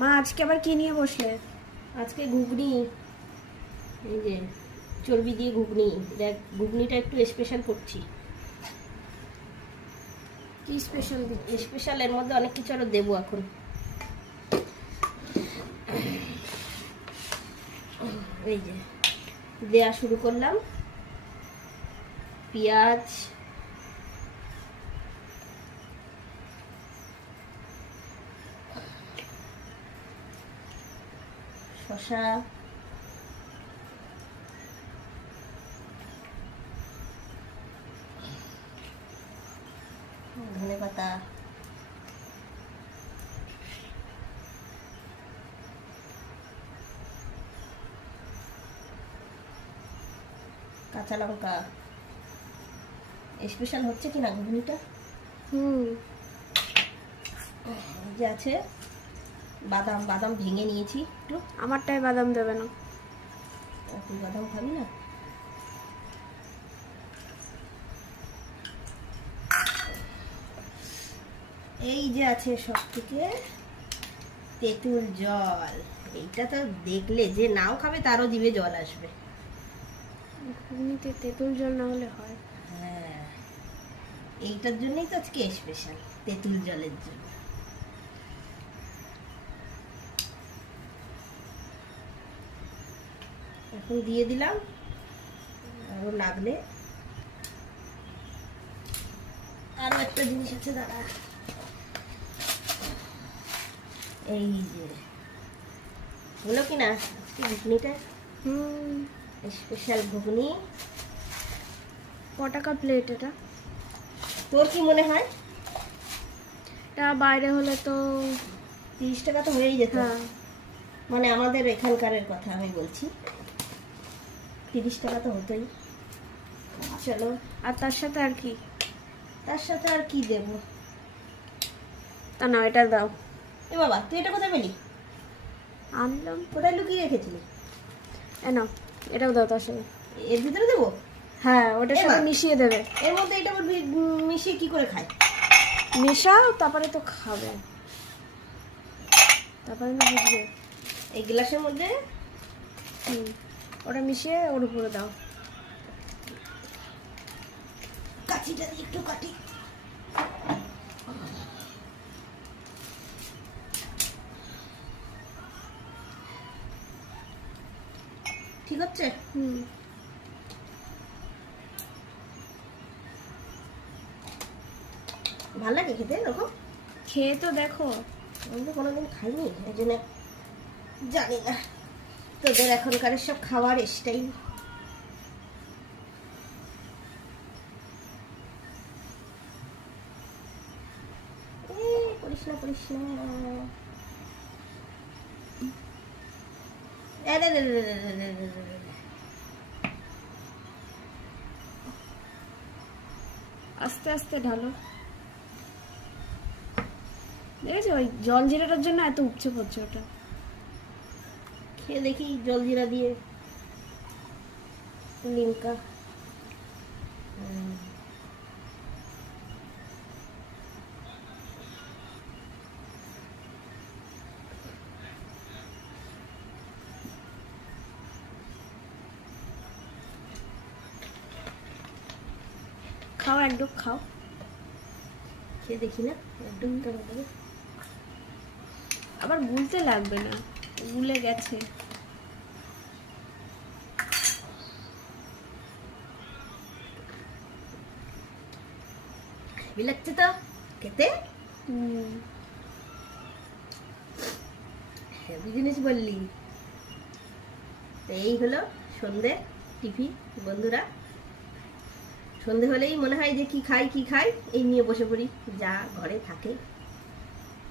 মা আজকে আবার কি নিয়ে বসলে? আজকে ঘুগনি। এই যে চর্বি দিয়ে ঘুগনি। দেখ ঘুগনিটা একটু স্পেশাল করছি। কি স্পেশাল স্পেশাল এর মধ্যে অনেক কিছু আরও দেবো এখন। এই যে দেয়া শুরু করলাম। পেঁয়াজ শশা ধনে পাতা। কাঁচা লঙ্কা। স্পেশাল হচ্ছে কি না ঘুগনিটা? হুম। যে আছে। বাদাম বাদাম ভেঙে নিয়েছি একটু। আমারটাই বাদাম দেবে না। তুই বাদাম খাবি না? এই যে আছে সব থেকে তেঁতুল জল। এইটা তো দেখলে যে নাও খাবে তারও জিভে জল আসবে। ঘুগনিতে তেঁতুল জল না হলে হয়। হ্যাঁ। এইটার জন্যই তো আজকে স্পেশাল তেঁতুল জলের জন্য। এখন দিয়ে দিলাম। আরও লাগলে। আরও একটা জিনিস আছে দাদা এই যে। হলো কি না? আজকে ঘুগনিটা? হুম। স্পেশাল ঘুগনি। ক টাকা প্লেট এটা? তোর কি মনে হয়? এটা বাইরে হলে তো তিরিশ টাকা তো হয়েই যেত। হ্যাঁ। মানে আমাদের এখানকারের কথা আমি বলছি। তিরিশ টাকা তো হতোই। চলো আর তার সাথে আর কি? তার সাথে আর কি দেবো? তা না এটা দাও। এ বাবা তুই এটা কোথায় পেলি? আনলাম কোথায় লুকিয়ে রেখেছিলি? এ নাও এটাও দাও তার সাথে। এর ভিতরে দেবো? হ্যাঁ ওটার সাথে মিশিয়ে দেবে। এর মধ্যে এটা মিশিয়ে কি করে খায়? মেশাও তারপরে তো খাবে। তারপরে না বুঝবে। এই গ্লাসের মধ্যে? হুম। ওটা মিশিয়ে ওর উপরে দাও। কাঠিটা একটু কাটি। ঠিক হচ্ছে হুম। ভালো লাগে খেতে এরকম? খেয়ে তো দেখো। আমি তো কোনোদিন খাইনি এই জন্য জানি না। তোদের এখনকার সব খাওয়ার স্টাইল। আস্তে আস্তে ঢালো। দেখেছ? ওই জল জিরাটার জন্য এত উপচে পড়ছে ওটা। সে দেখি জলজিরা দিয়ে লিমকা খাও এক খাও খেয়ে দেখি না এক ডুব আবার ভুলতে লাগবে না। গুলে গেছে। লাগছে তো? খেতে? হেভি জিনিস বললি। তো এই হলো সন্ধে টিফিন বন্ধুরা। সন্ধে হলেই মনে হয় যে কি খাই কি খাই এই নিয়ে বসে পড়ি। যা ঘরে থাকে।